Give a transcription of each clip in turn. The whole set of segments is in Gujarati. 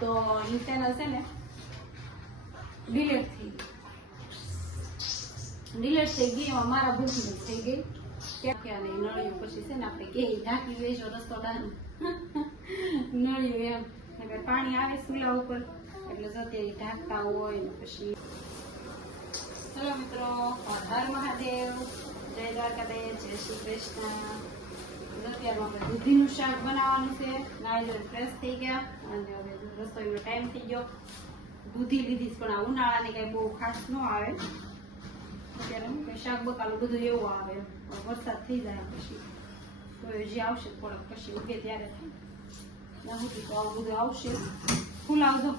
તો એ ચેનલ છે ને ડિલીટ થઈ ગઈ એમાં મારા ભૂલથી થઈ ગઈ ક્યાં નળિયું પછી છે ને આપણે કે ઢાંકી વેચો રસોડાનું નળિયું એમ પાણી આવે ચૂલા ઉપર એટલે અત્યારે ઢાંકતા હોય ને પછી ચલો મિત્રો હર મહાદેવ જય દ્વારકાધીશ જય શ્રી કૃષ્ણ અત્યારમાં આપણે દૂધીનું શાક બનાવવાનું છે નાઈ ફ્રેશ થઈ ગયા અને હવે રસોઈનો ટાઈમ થઈ ગયો દૂધી લીધી પણ આ ઉનાળાની કઈ બહુ ખાસ ન આવે અત્યારે શાક બકાલું બધું એવું આવે વરસાદ થઈ જાય પછી તો જે આવશે થોડોક પછી ઉગે ત્યારે થાય નથી તો આવું બધું આવશે ફૂલાવજો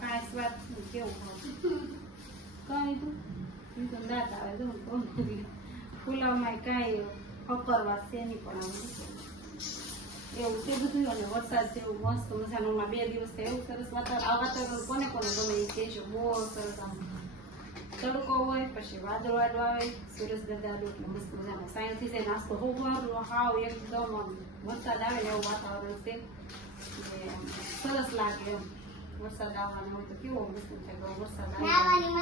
કાંઈ સ્વાદ કેવું કઈ તું દાંત આવે જો ફૂલાવમાં કાંઈ ફકરવા છે નહીં પણ એવું તે બધું અને વરસાદ જેવું મસ્ત મજાનું 2 દિવસ એવું સરસ વાતાવરણ આ વાતાવરણ કોને કોને ગમે એ કહેજો બહુ સરસ આમ તડકો હોય પછી વાદળ આવે સુરજ દાદા એટલે મસ્ત મજાનો સાયન્સથી છે નાસ્તો હોવાનું હાવ એકદમ વરસાદ આવે ને એવું વાતાવરણ છે સરસ લાગે એમ વરસાદ આવવાનો હોય તો કેવો મસ્ત થાય વરસાદ આવે નાહવાની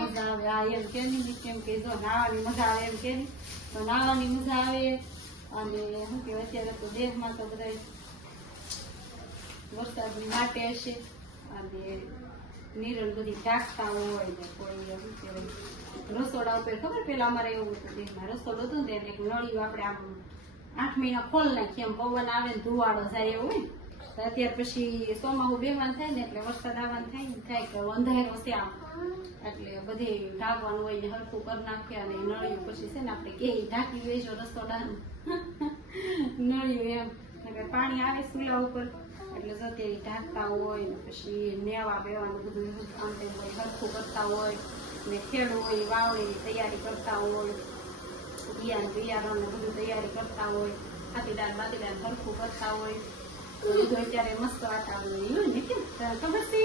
મજા આવે આ એમ કે કેમ કે જો નાહવાની મજા આવે એમ કે તો નાહવાની મજા આવે અને શું કે અત્યારે તો દેશમાં તો બધા વરસાદની માટે હશે અને નીરણ બધી ઢાંકતા હોય ને કોઈ શું કહેવાય રસોડા ઉપર ખબર પેલા અમારે એવું હતું દેશમાં રસોડું હતું ને એક નળિયું આપણે આમ 8 મહિના ખોલ નાખીએ એમ પવન આવે ને ધુવાડો જાય એવું હોય ને અત્યાર પછી ચોમાસું બેમાન થાય ને એટલે વરસાદ આવવાનું થાય કે અંધારો છે આમ એટલે બધે ઢાંકવાનું હોય ને હરખું કરી નાખીએ અને નળિયું પછી છે ને આપણે કે ઢાંકી વેચો રસોડાનું નળિયું એમ પાણી આવે ચૂલા ઉપર એટલે અત્યારે ઢાંકતા હોય ને પછી નેવા બેવાનું બધું આમ તેમ હરખું કરતા હોય ને ખેડૂ હોય વાવણીની તૈયારી કરતા હોય બિયારણ ને બધું તૈયારી કરતા હોય ખાતીદાર બાતીદાર હરખું કરતા હોય બધું અત્યારે મસ્ત વાતાવરણ એવું ને કેમ ખબર છે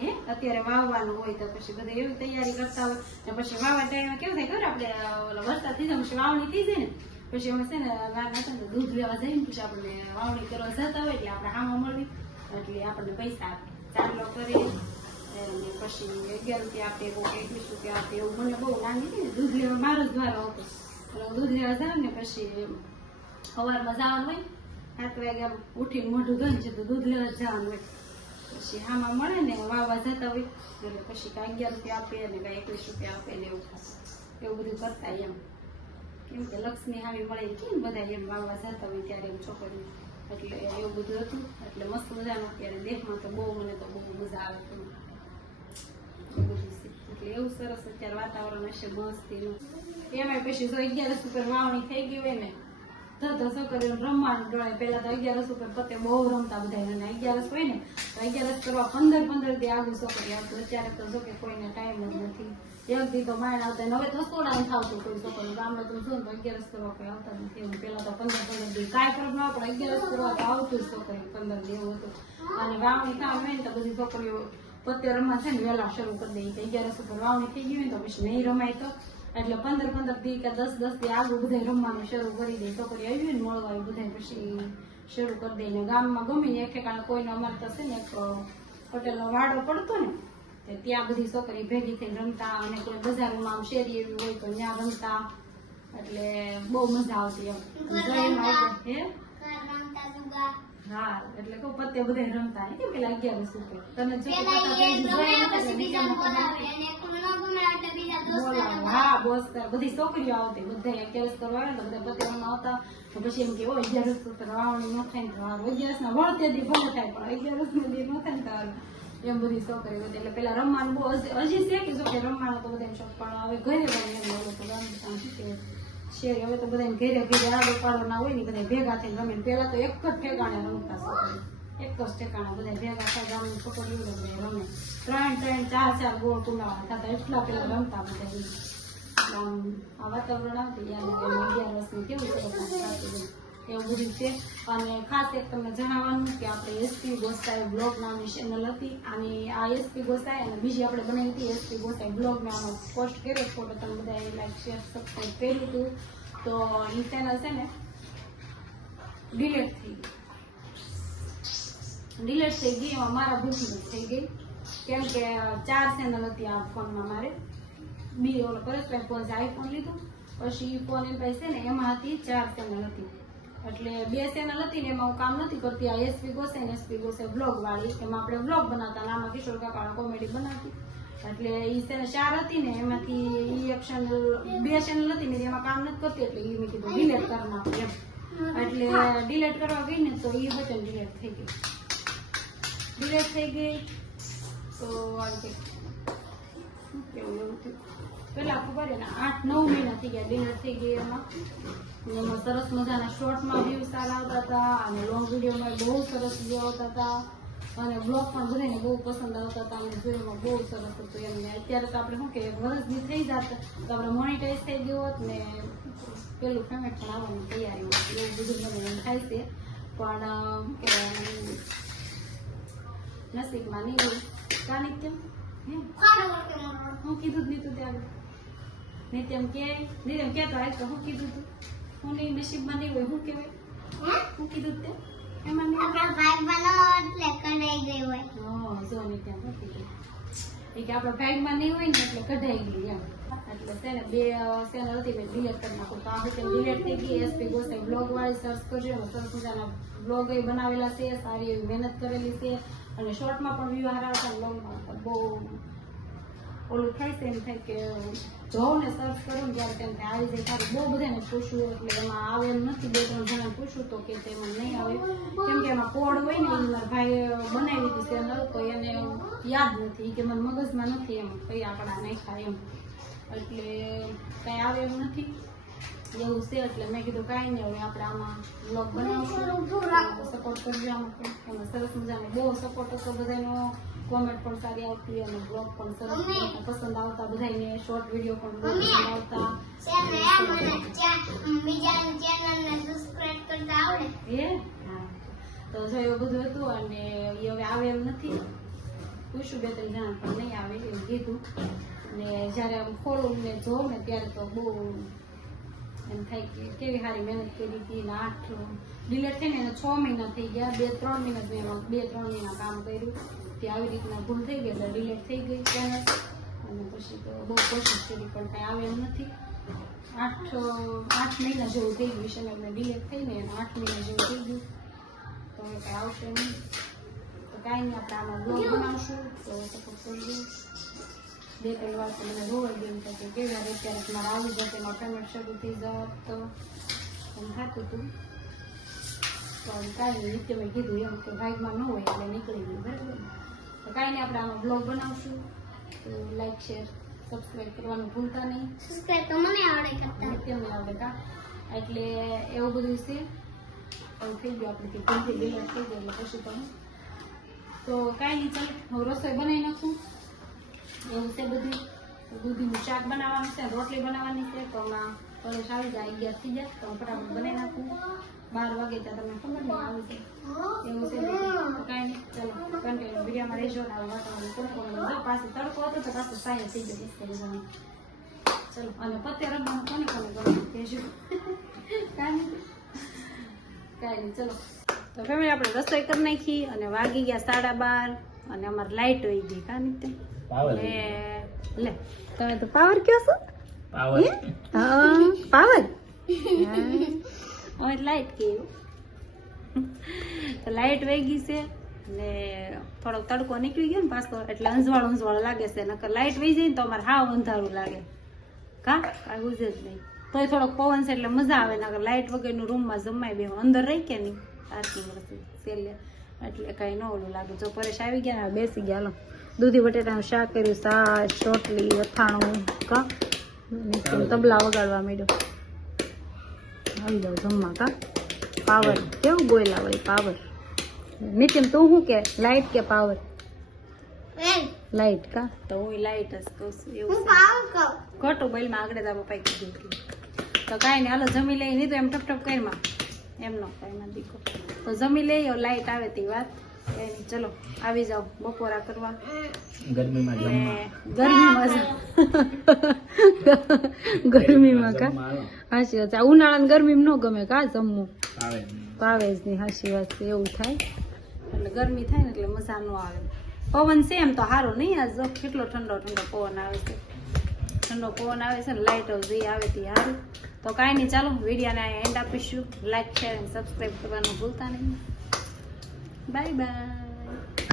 હે અત્યારે વાવવાનું હોય તો પછી બધા એવી તૈયારી કરતા હોય ને પછી વાવવા ટાઈમે કેવું થાય ખબર આપણે વરસાદ થઈ જાય પછી વાવણી થઈ જાય ને પછી અમે છે ને નાના હતા ને દૂધ લેવા જઈએ ને પછી આપણે વાવણી કરવા જતા હોય એટલે આપણે આમાં મળવી એટલે આપણને પૈસા આપે ચાંદલો કરી અને પછી 11 રૂપિયા આપે કોઈ 21 રૂપિયા આપે એવું મને બહુ નાની હતી ને દૂધ લેવા મારો જ દ્વારા હતો એટલે દૂધ લેવા જાવ ને પછી સવારમાં જવાનું હોય 7 વાગે ઉઠીને મોઢું ધોઈને છે તો દૂધ લેવા જવાનું હોય પછી આમાં મળે ને વાવવા જતા હોય એટલે પછી કાંઈ 11 રૂપિયા આપે ને કાંઈ 21 રૂપિયા આપે ને એવું બધું કરતા એમ કેમ કે લક્ષ્મી આવી મળે કેમ બધા એમ વાવવા જતા હોય ત્યારે એમ છોકરીઓ એટલે એવું બધું હતું એટલે મસ્ત મજાનું અત્યારે દેશમાં તો બહુ મને તો બહુ મજા આવે એટલે એવું સરસ અત્યારે વાતાવરણ હશે મસ્તીનું એમાં પછી જો 11 ઉપર વાવણી થઈ ગઈ હોય ને તો છોકરીઓ રમવાનું ડોળે પેલા તો 11 ઉપર પતે બહુ રમતા બધા અને 11 હોય ને તો 11 કરવા 15 દી આગળ છોકરી આવતું અત્યારે તો જો કે કોઈને ટાઈમ જ નથી એક દી તો માણ આવતા હવે તો સોડા થાવતું કોઈ છોકરી ગામમાં તો જો ને 11 કરવા કોઈ આવતા નથી પેલા તો 15 દી કાંઈ ફરક ના પડે 11 કરવા તો આવતું જ છોકરી 15 દી એવું હતું અને વાવણી થવા હોય ને તો બધી છોકરીઓ પત્તે રમવા છે ને વહેલા શરૂ કરી દઈ 11 ઉપર વાવણી થઈ ગઈ હોય તો પછી નહીં રમાય તો એટલે 15 દી કે 10 દી આગળ બધા રમવાનું શરૂ કરી દે છોકરી આવી હોય ને મળવા બધા પછી શરૂ કરી દે ને ગામમાં ગમીને એક ઠેકાણે કોઈનો અમારે તો છે ને એક હોટેલનો વાડો પડતો ને ત્યાં બધી છોકરી ભેગી થઈને રમતા અને કોઈ બજારમાં આમ શેરી એવી હોય તો ત્યાં રમતા એટલે બહુ મજા આવતી એમ હે હા એટલે કહું પત્તે બધા રમતા ને પેલા 11 ઉપર તને હા બોસ બધી છોકરીઓ આવતી બધા 11 કરવા આવે ને બધા પત્તે રમવા આવતા પછી એમ કે 11 ઉપર વાવણી ન થાય ને 11 ના વળતે દી ભલે થાય પણ 11 દી ન થાય ને એમ બધી છોકરીઓ એટલે પેલા રમવાનું બહુ હજી છે કે જો કે રમવાનું તો બધા શોખ પણ હવે ઘરે શેરી હવે તો બધા ઘરે આડો પાડો ના હોય ને બધા ભેગા થઈને રમે પેલા તો એક જ ઠેકાણે રમતા છોકરી એક જ ઠેકાણે બધા ભેગા થાય ગામની છોકરીઓ બધા રમે 3 4 ગોળ કુંડાવા થતા એટલા પેલા રમતા બધા આ વાતાવરણ આવતી યાદ 11 વર્ષની કેવું સરસ એવું બધું છે અને ખાસ એક તમને જણાવવાનું કે આપણે એસપી ગોસાઈ બ્લોગ નામની ચેનલ હતી અને આ એસપી ગોસાઈ અને બીજી આપણે બનાવી હતી એસપી ગોસાઈ બ્લોગ નામનો પોસ્ટ કર્યો ફોટો તમે બધા લાઈક શેર સબસ્ક્રાઈબ કર્યું હતું તો એ ચેનલ છે ને ડિલીટ થઈ ગઈ ડિલેટ થઈ ગઈ. એમાં મારા ભૂલથી થઈ ગઈ, કેમ કે 4 ચેનલ હતી આ ફોનમાં મારે. બી ઓલો પરેશભાઈ ફોન છે, આઈફોન લીધું પછી ફોન એમ પાસે છે ને એમાં હતી 4 ચેનલ હતી. એટલે 2 ચેનલ હતી ને એમાં હું કામ નથી કરતી. આ એસપી ગોસે બ્લોગ વાળી, એમાં આપણે બ્લોગ બનાવતા અને આમાં કિશોર કાકાનો કોમેડી બનાવતી. એટલે એ 4 હતી ને એમાંથી ઈ એક ચેનલ 2 ચેનલ હતી ને એમાં કામ નથી કરતી. એટલે એ મેં કીધું ડિલેટ કરી નાખું એમ. એટલે ડિલેટ કરવા ગઈ ને તો એ બટન ડિલેટ થઈ ગઈ. તો કેવું એવું થયું. પેલા ખબર ને 8-9 મહિના થઈ ગયા ડિલેટ થઈ ગઈ. એમાં સરસ મજાના શોર્ટમાં વ્યૂ સારા આવતા હતા અને લોંગ વિડીયોમાં બહુ સરસ વ્યૂ આવતા હતા અને બ્લોગ પણ બધાને બહુ પસંદ આવતા હતા અને જોવામાં બહુ સરસ હતું એમને. અત્યારે તો આપણે શું કે વર્ષની થઈ જાત તો આપણે મોનિટાઈઝ થઈ ગયું હોત ને પેલું પેમેન્ટ પણ આવવાની તૈયારી હોય એવું બધું મને એમ થાય છે. પણ નસીબમાં નહીં હોય. કા નિત્યમ હું કીધું જ નહીં ત્યારે નિત્યમ કહેતો આજ તો હું કીધું તું હું નહીં નસીબમાં નહીં હોય શું કહેવાય હું કીધું તે એમાં જો નિત્યમ એ કે આપણા ભાગમાં નહીં હોય ને એટલે કઢાઈ ગઈ એમ. એટલે છે ને 2 ચેનલ હતી મેં ડિલેટ કરી નાખું. તો આ વખતે ડિલેટ થઈ ગઈ. એસપી ગોસાઈ બ્લોગ વાળી સર્ચ કરજો. સરસ મજાના બ્લોગ બનાવેલા છે, સારી એવી મહેનત કરેલી છે અને શોર્ટમાં પણ વ્યૂ હારા હતા, લોંગમાં પણ બહુ ઓલું થાય છે. એમ થાય કે જોઉં ને સર્ચ કરું ને ત્યારે તેમ આવી જાય સારું. બહુ બધાને પૂછ્યું એટલે એમાં આવે એમ નથી. 2-3 જણાને પૂછ્યું તો કે તેમાં નહીં આવે, કેમ કે એમાં કોડ હોય ને એ મારા ભાઈ બનાવી હતી ચેનલ તો એને યાદ નથી કે મને મગજમાં નથી એમ કઈ આંકડા નાખ્યા એમ. એટલે કાંઈ આવે એમ નથી એવું છે. એટલે મેં કીધું કાંઈ નહીં, હવે આપણે આમાં બ્લોગ બનાવશું, સપોર્ટ કરજો. આમાં પણ સરસ મજાનો બહુ સપોર્ટ હતો બધાનો. કોમેન્ટ પણ સારી આવતી અને બ્લોગ પણ સરસ પસંદ આવતા બધાને. શોર્ટ વિડીયો પણ બહુ પસંદ આવતા. તો જો એવું બધું હતું અને એ હવે આવે એમ નથી. પૂછ્યું 2-3 જણા પણ નહીં આવે એવું કીધું. ને જ્યારે આમ ખોલું ને જોઉં ને ત્યારે તો બહુ એમ થાય કે કેવી સારી મહેનત કરી હતી ને 8 ડિલેટ થઈને એને 6 મહિના થઈ ગયા. 2-3 મહિના મેં એમાં 2-3 મહિના કામ કર્યું તે આવી રીતના ભૂલ થઈ ગઈ એટલે ડિલેટ થઈ ગઈ ચેનલ. અને પછી તો બહુ કોશિશ કરી પણ કાંઈ આવે એમ નથી. 8 મહિના જેવું થઈ ગયું છે એટલે ડિલેટ થઈને 8 મહિના જેવું થઈ ગયું. તો હવે કાંઈ આવશે નહીં. તો કાંઈ નહીં, આપણે આમાં બ્લોગ બનાવશું તો સપોર્ટ કરજો. 2-3 વાર તો મને રોવાઈ ગયું કે કેવી વાર અત્યારે મારે આવી જશે એમાં પેમેન્ટ શરૂ થઈ જાય તો એમ થતું હતું. પણ કાંઈ નહીં, નિત્ય મેં કીધું એમ કે ભાગમાં ન હોય એટલે નીકળી ગયું બરાબર. તો કાંઈ નહીં, આપણે આમાં બ્લોગ બનાવશું. તો લાઈક શેર સબસ્ક્રાઈબ કરવાનું ભૂલતા નહીં. સબસ્ક્રાઇબ તો મને આવડે કરતા, નિત્યમને આવડે કા. એટલે એવું બધું છે. એવું થઈ ગયું આપણે કે ભૂલથી ડિલેટ થઈ ગયું એટલે પછી તમે તો કાંઈ નહીં. ચાલો હું રસોઈ બનાવી નાખું એવું છે બધું. દૂધીનું શાક બનાવવાનું છે, રોટલી બનાવવાની છે. તો હમણાં કલેશ આવી જાય 11 થઈ જાય તો ફટાફટ બનાવી નાખું. 12 વાગે ત્યાં તમને ખબર નહીં આવી જાય એવું છે. તો કાંઈ નહીં, ચાલો કન્ટિન્યુ વિડીયોમાં રહેજો. ને વાતાવરણ તડકો પાસે તડકો હતો તો પાછું સાંજ થઈ ગયો 10 વાગે. ચલો અને પત્તે રમવાનું કોને ગમે કહેજો. કાંઈ નહીં ચલો. તો ફેમિલી આપણે રસોઈ કરી નાખી અને વાગી ગયા 12:30 અને અમારે લાઈટ વહી ગઈ. કા નહીં લે તમે તો પાવર કયો છો? પાવર હવે લાઈટ કેવું તો લાઈટ વહી ગઈ છે ને થોડોક તડકો નીકળી ગયો ને પાછો એટલે અંજવાળું લાગે છે. નકર લાઈટ વહી જાય ને તો અમારે હાવ અંધારું લાગે. કા કાંઈ ગુજે જ નહીં. તોય થોડોક પવન છે એટલે મજા આવે. નકર લાઈટ વગરનું રૂમમાં જમાય બે અંદર રહી કે નહીં આરતી છેલ્લે એટલે કાંઈ ન ઓલું લાગે. જો પરેશ આવી ગયા ને બેસી ગયા. હાલો દૂધી બટેટાનું શાક કર્યું, સાસ, રોટલી, અથાણું. કા તબલા વગાડવા માંડ્યો. આવી જાવ જમવા. કા પાવર કેવું બોયલા હોય પાવર. નિત્યમ તું શું કે લાઈટ કે પાવર? લાઈટ. કા તો હું લાઈટ જ કહું છું એવું ખોટું બોલમાં આગળ તા પપ્પાએ કીધું. તો કાંઈ નહીં, હાલો જમી લઈ. નહીં તો એમ ટપ કરીમાં એમ ન કાંઈ ના દીકો. તો જમી લઈ લાઈટ આવે તે વાત. ચલો આવી જાઓ બપોરા કરવા. ગરમીમાં કા હાચી વાત. ઉનાળાની ગરમીમાં ન ગમે કા જમવું, ભાવે જ નહીં. હાચી વાત છે એવું થાય. એટલે ગરમી થાય ને એટલે મજા ન આવે. પવન છે એમ તો સારું નહીં, આ જો કેટલો ઠંડો ઠંડો પવન આવે છે. ઠંડો પવન આવે છે ને લાઇટો જે આવે તે સારું. તો કાંઈ નહીં, ચાલો વિડીયોને અહીંયા એન્ડ આપીશું. લાઈક શેર અને સબસ્ક્રાઈબ કરવાનું ભૂલતા નહીં. Bye bye.